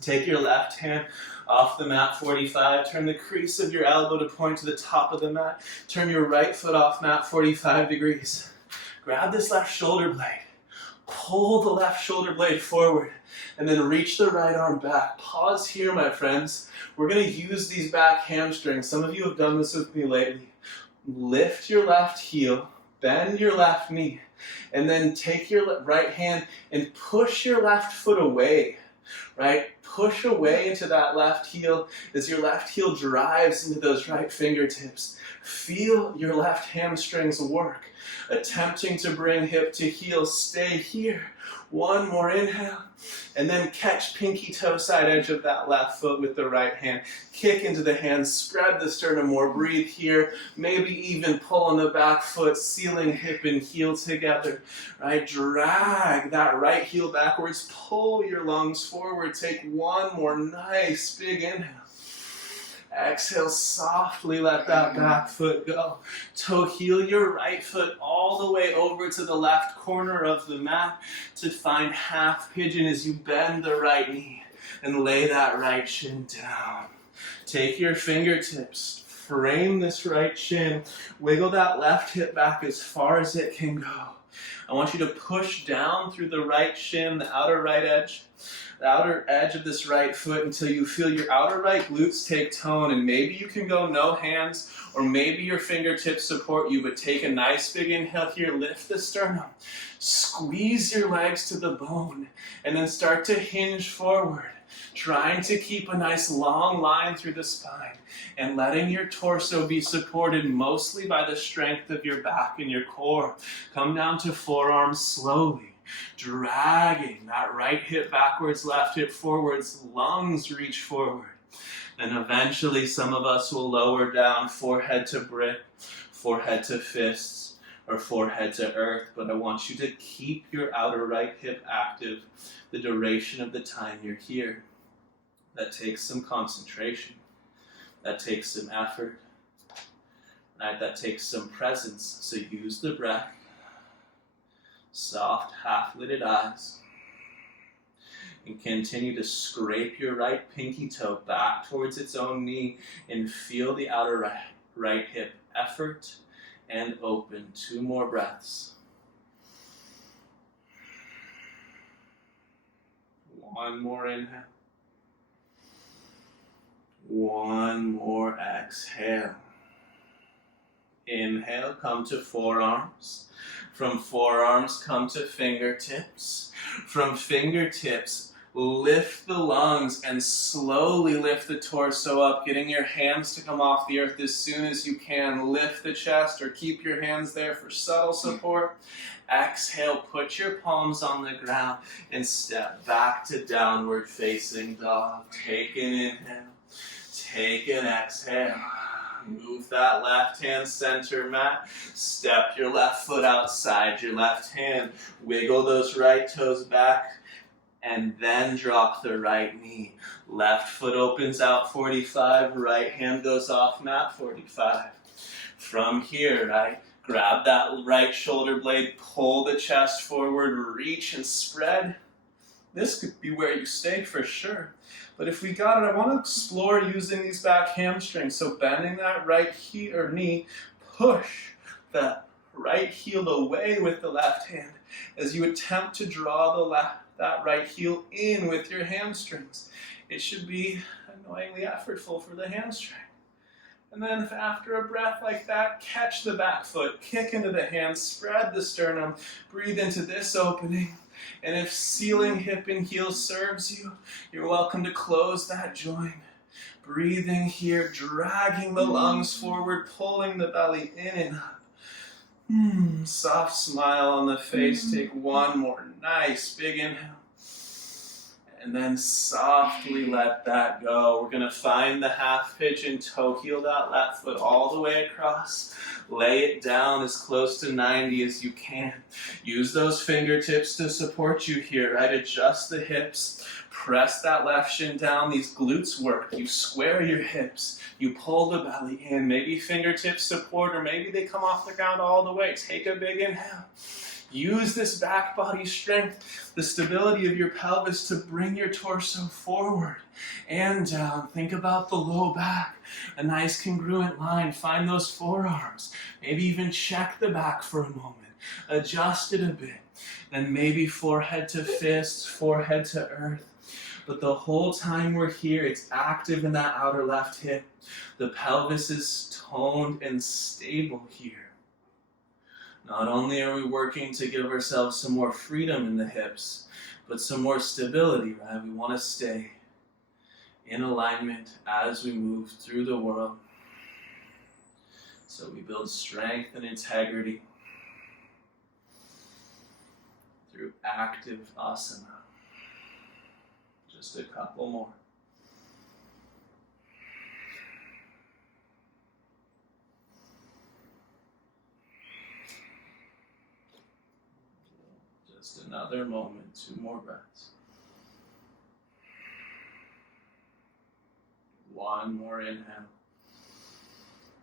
Take your left hand off the mat, 45. Turn the crease of your elbow to point to the top of the mat. Turn your right foot off mat, 45 degrees. Grab this left shoulder blade. Pull the left shoulder blade forward and then reach the right arm back. Pause here, my friends. We're going to use these back hamstrings. Some of you have done this with me lately. Lift your left heel, bend your left knee, and then take your right hand and push your left foot away, right? Push away into that left heel as your left heel drives into those right fingertips. Feel your left hamstrings work. Attempting to bring hip to heel, stay here. One more inhale, and then catch pinky toe side edge of that left foot with the right hand. Kick into the hands, spread the sternum more, breathe here. Maybe even pull on the back foot, sealing hip and heel together. Right? Drag that right heel backwards, pull your lungs forward. Take one more nice big inhale. Exhale, softly let that back foot go. Toe heel your right foot all the way over to the left corner of the mat to find half pigeon as you bend the right knee and lay that right shin down. Take your fingertips, frame this right shin, wiggle that left hip back as far as it can go. I want you to push down through the right shin, the outer right edge. The outer edge of this right foot until you feel your outer right glutes take tone, and maybe you can go no hands or maybe your fingertips support you, but take a nice big inhale here, lift the sternum, squeeze your legs to the bone, and then start to hinge forward, trying to keep a nice long line through the spine and letting your torso be supported mostly by the strength of your back and your core. Come down to forearms slowly. Dragging that right hip backwards, left hip forwards, lungs reach forward. And eventually some of us will lower down, forehead to brick, forehead to fists, or forehead to earth. But I want you to keep your outer right hip active the duration of the time you're here. That takes some concentration. That takes some effort. Right? That takes some presence. So use the breath. Soft, half-lidded eyes. And continue to scrape your right pinky toe back towards its own knee and feel the outer right hip effort and open. 2 more breaths. 1 more inhale. 1 more exhale. Inhale, come to forearms. From forearms, come to fingertips. From fingertips, lift the lungs and slowly lift the torso up, getting your hands to come off the earth as soon as you can. Lift the chest or keep your hands there for subtle support. Exhale, put your palms on the ground and step back to downward facing dog. Take an inhale. Take an exhale. Move that left hand center mat. Step your left foot outside your left hand. Wiggle those right toes back. And then drop the right knee. Left foot opens out 45. Right hand goes off mat 45. From here, right? Grab that right shoulder blade. Pull the chest forward. Reach and spread. This could be where you stay for sure. But if we got it, I want to explore using these back hamstrings. So bending that right knee, push that right heel away with the left hand as you attempt to draw that right heel in with your hamstrings. It should be annoyingly effortful for the hamstring. And then after a breath like that, catch the back foot, kick into the hands, spread the sternum, breathe into this opening. And if sealing hip and heel serves you, you're welcome to close that joint. Breathing here, dragging the lungs forward, pulling the belly in and up. Soft smile on the face. Take 1 more nice big inhale. And then softly let that go. We're going to find the half pigeon, toe heel that left foot all the way across. Lay it down as close to 90 as you can. Use those fingertips to support you here, right? Adjust the hips. Press that left shin down. These glutes work. You square your hips. You pull the belly in. Maybe fingertips support, or maybe they come off the ground all the way. Take a big inhale. Use this back body strength, the stability of your pelvis to bring your torso forward and down. Think about the low back, a nice congruent line. Find those forearms. Maybe even check the back for a moment. Adjust it a bit. Then maybe forehead to fists, forehead to earth. But the whole time we're here, it's active in that outer left hip. The pelvis is toned and stable here. Not only are we working to give ourselves some more freedom in the hips, but some more stability, right? We want to stay in alignment as we move through the world. So we build strength and integrity through active asana. Just a couple more. Just another moment, 2 more breaths. 1 more inhale.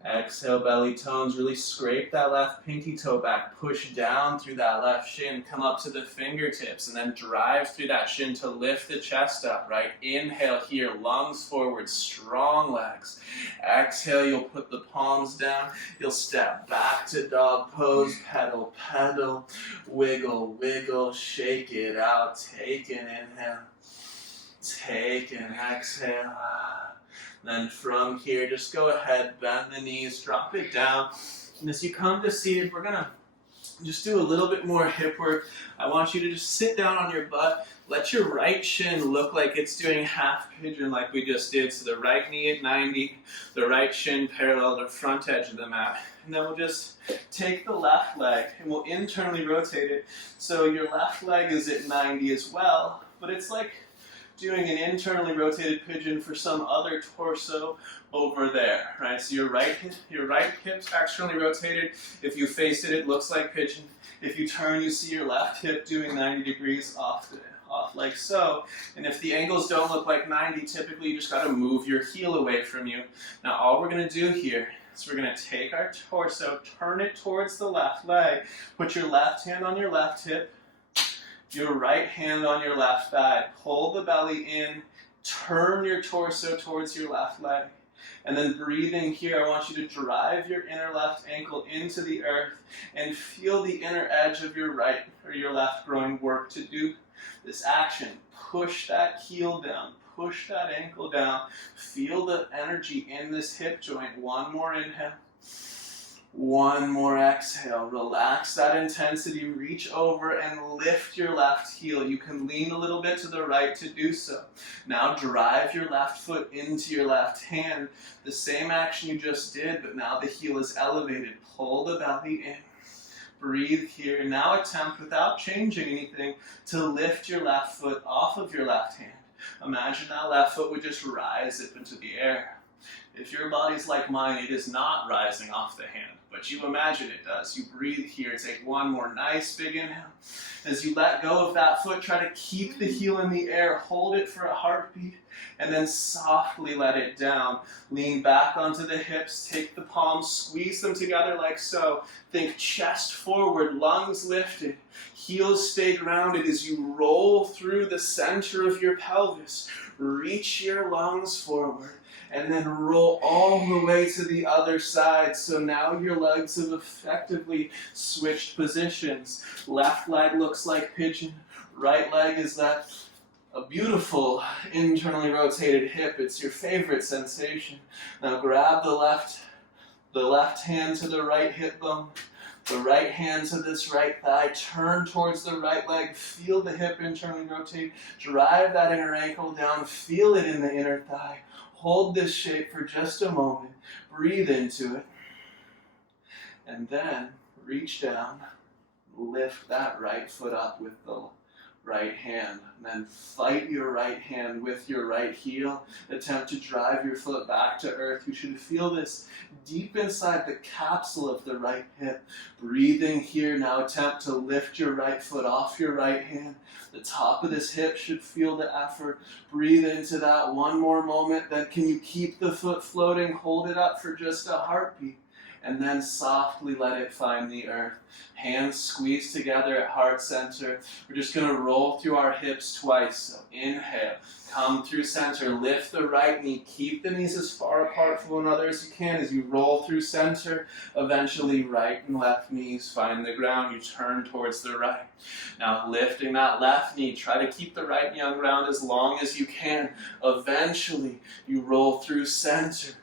Exhale, belly tones. Really scrape that left pinky toe back. Push down through that left shin. Come up to the fingertips and then drive through that shin to lift the chest up, right? Inhale here, lungs forward, strong legs. Exhale, you'll put the palms down. You'll step back to dog pose. Pedal, pedal. Wiggle, wiggle. Shake it out. Take an inhale. Take an exhale. Then from here, just go ahead, bend the knees, drop it down. And as you come to seated, we're gonna just do a little bit more hip work. I want you to just sit down on your butt. Let your right shin look like it's doing half pigeon like we just did. So the right knee at 90, the right shin parallel to the front edge of the mat. And then we'll just take the left leg and we'll internally rotate it. So your left leg is at 90 as well, but it's like doing an internally rotated pigeon for some other torso over there, right? So your right hip's externally rotated. If you face it, it looks like pigeon. If you turn, you see your left hip doing 90 degrees off like so. And if the angles don't look like 90, typically you just got to move your heel away from you. Now all we're going to do here is we're going to take our torso, turn it towards the left leg, put your left hand on your left hip, your right hand on your left thigh. Pull the belly in, turn your torso towards your left leg. And then breathing here, I want you to drive your inner left ankle into the earth and feel the inner edge of your right or your left groin work to do this action. Push that heel down, push that ankle down. Feel the energy in this hip joint. One more inhale. One more exhale. Relax that intensity. Reach over and lift your left heel. You can lean a little bit to the right to do so. Now drive your left foot into your left hand. The same action you just did, but now the heel is elevated. Pull the belly in. Breathe here. Now attempt, without changing anything, to lift your left foot off of your left hand. Imagine that left foot would just rise up into the air. If your body's like mine, it is not rising off the hand, but you imagine it does. You breathe here. Take one more nice big inhale. As you let go of that foot, try to keep the heel in the air. Hold it for a heartbeat, and then softly let it down. Lean back onto the hips. Take the palms, squeeze them together like so. Think chest forward, lungs lifted. Heels stay grounded as you roll through the center of your pelvis. Reach your lungs forward. And then roll all the way to the other side. So now your legs have effectively switched positions. Left leg looks like pigeon. Right leg is that a beautiful internally rotated hip. It's your favorite sensation. Now grab the left hand to the right hip bone. The right hand to this right thigh. Turn towards the right leg. Feel the hip internally rotate. Drive that inner ankle down. Feel it in the inner thigh. Hold this shape for just a moment. Breathe into it. And then reach down. Lift that right foot up with the right hand. And then fight your right hand with your right heel. Attempt to drive your foot back to earth. You should feel this deep inside the capsule of the right hip. Breathing here. Now attempt to lift your right foot off your right hand. The top of this hip should feel the effort. Breathe into that one more moment. Then can you keep the foot floating? Hold it up for just a heartbeat. And then softly let it find the earth. Hands squeeze together at heart center. We're just going to roll through our hips twice. So inhale. Come through center. Lift the right knee. Keep the knees as far apart from one another as you can as you roll through center. Eventually, right and left knees find the ground. You turn towards the right. Now, lifting that left knee. Try to keep the right knee on ground as long as you can. Eventually, you roll through center.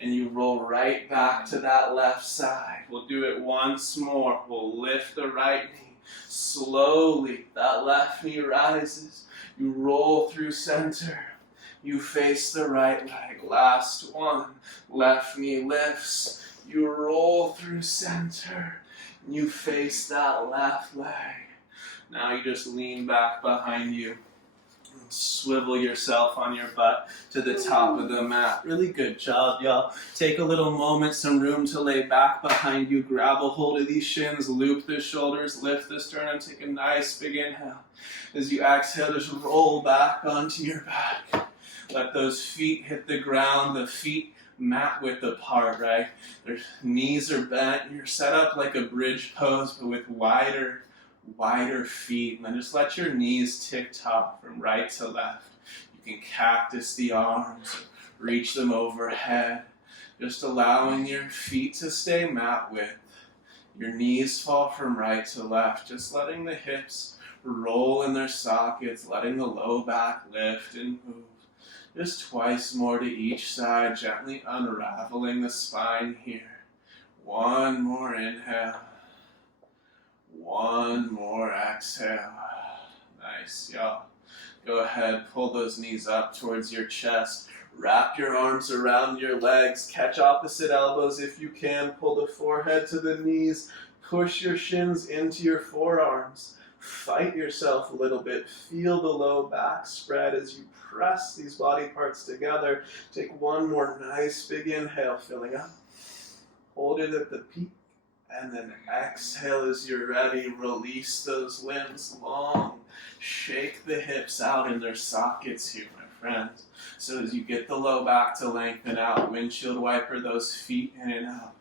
And you roll right back to that left side. We'll do it once more. We'll lift the right knee. Slowly, that left knee rises. You roll through center. You face the right leg. Last one. Left knee lifts. You roll through center. You face that left leg. Now you just lean back behind you. Swivel yourself on your butt to the top of the mat. Really good job, y'all. Take a little moment, some room to lay back behind you. Grab a hold of these shins, loop the shoulders, lift the sternum, take a nice big inhale. As you exhale, just roll back onto your back. Let those feet hit the ground, the feet mat width apart, right? Their knees are bent. You're set up like a bridge pose, but with wider feet. And then just let your knees tick-tock from right to left. You can cactus the arms, reach them overhead. Just allowing your feet to stay mat width. Your knees fall from right to left. Just letting the hips roll in their sockets, letting the low back lift and move. Just twice more to each side, gently unraveling the spine here. One more inhale. One more exhale. Nice, y'all. Go ahead, pull those knees up towards your chest. Wrap your arms around your legs. Catch opposite elbows if you can. Pull the forehead to the knees. Push your shins into your forearms. Fight yourself a little bit. Feel the low back spread as you press these body parts together. Take one more nice big inhale, filling up. Hold it at the peak. And then exhale as you're ready. Release those limbs long. Shake the hips out in their sockets here, my friends. So as you get the low back to lengthen out, windshield wiper those feet in and out.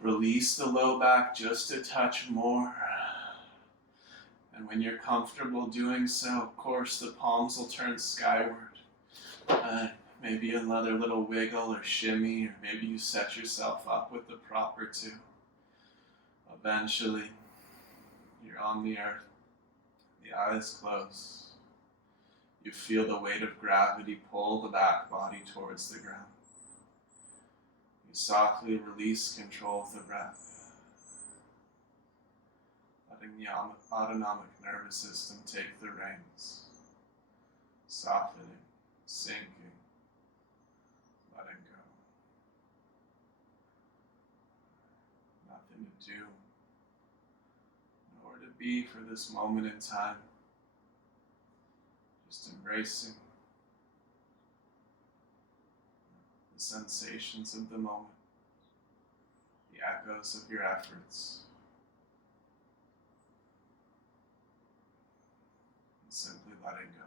Release the low back just a touch more. And when you're comfortable doing so, of course, the palms will turn skyward. Maybe another little wiggle or shimmy, or maybe you set yourself up with the proper two. Eventually, you're on the earth, the eyes closed. You feel the weight of gravity pull the back body towards the ground. You softly release control of the breath, letting the autonomic nervous system take the reins, softening, sinking, letting go. Nothing to do. To be for this moment in time, just embracing the sensations of the moment, the echoes of your efforts, and simply letting go.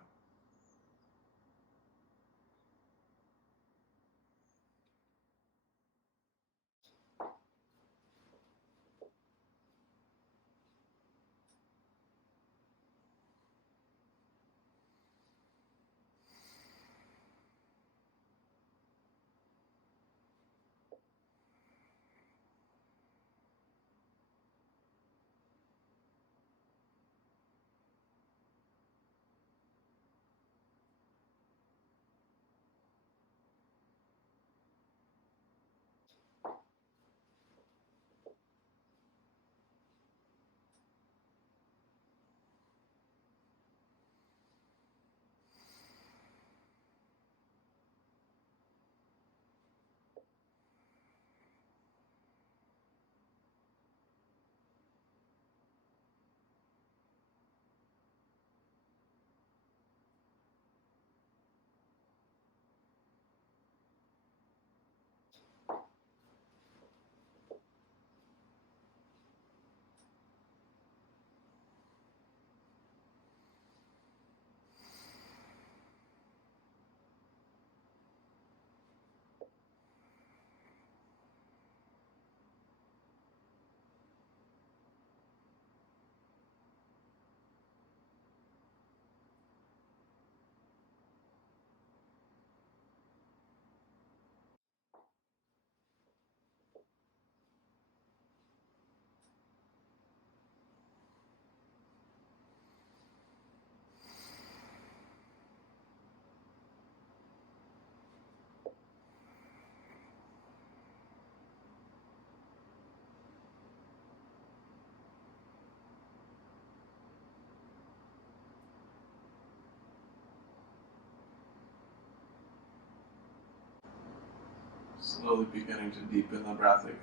Slowly beginning to deepen the breath again.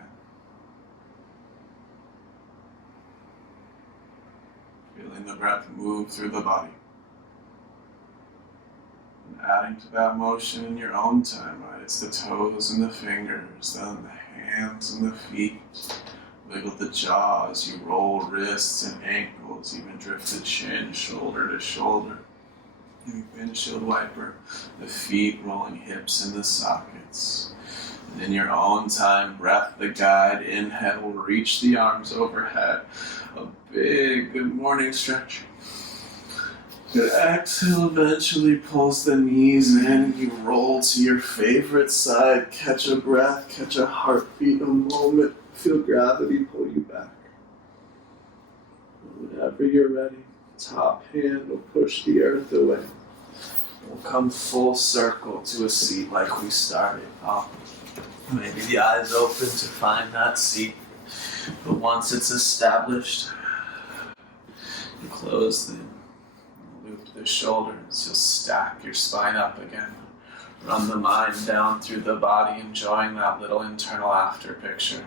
Feeling the breath move through the body. And adding to that motion in your own time, right? It's the toes and the fingers, then the hands and the feet. Wiggle the jaw as you roll wrists and ankles, even drift the chin shoulder to shoulder. Maybe windshield wiper the feet, rolling hips in the sockets. And in your own time, breath the guide. Inhale, will reach the arms overhead. A big good morning stretch. Your exhale eventually pulls the knees in. You roll to your favorite side. Catch a breath, catch a heartbeat, a moment. Feel gravity pull you back. Whenever you're ready, top hand will push the earth away. We'll come full circle to a seat like we started. Maybe the eyes open to find that seat. But once it's established, you close them. Loop the shoulders, you'll stack your spine up again. Run the mind down through the body, enjoying that little internal after picture.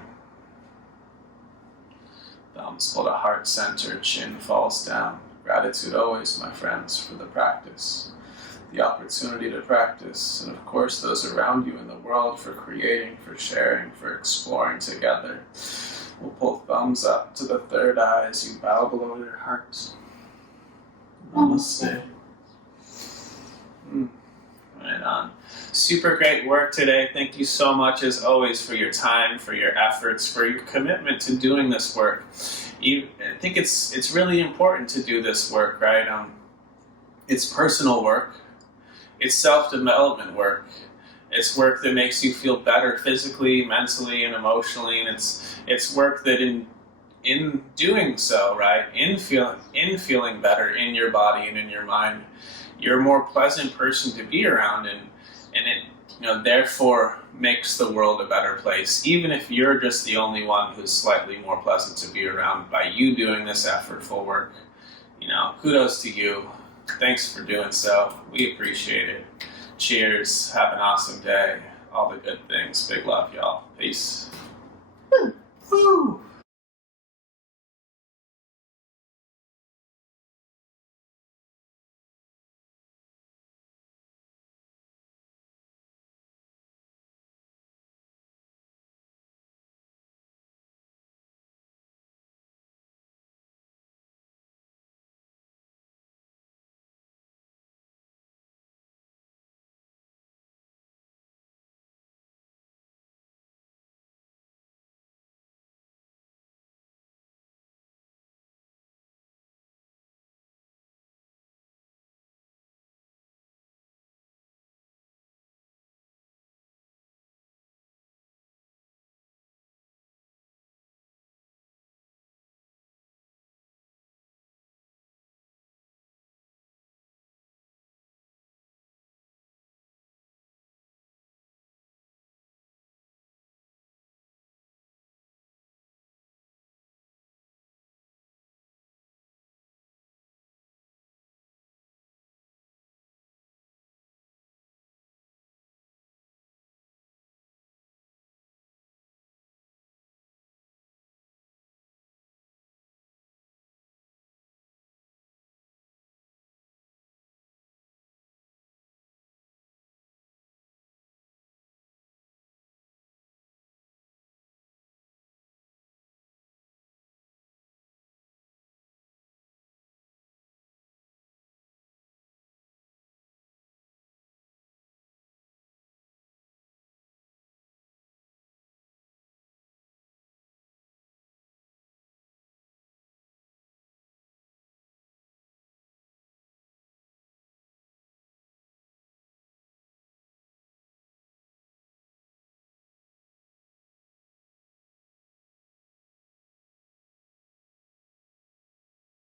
Thumbs pull to heart center, chin falls down. Gratitude always, my friends, for the practice. The opportunity to practice, and of course those around you in the world for creating, for sharing, for exploring together. We'll pull thumbs up to the third eye as you bow below your heart. Namaste. Right on. Super great work today. Thank you so much, as always, for your time, for your efforts, for your commitment to doing this work. I think it's really important to do this work, right? It's personal work. It's self-development work. It's work that makes you feel better physically, mentally, and emotionally, and it's work that in doing so, right, in feeling better in your body and in your mind, you're a more pleasant person to be around, and it, therefore makes the world a better place, even if you're just the only one who's slightly more pleasant to be around by you doing this effortful work. Kudos to you. Thanks for doing so. We appreciate it. Cheers. Have an awesome day. All the good things. Big love, y'all. Peace. Woo.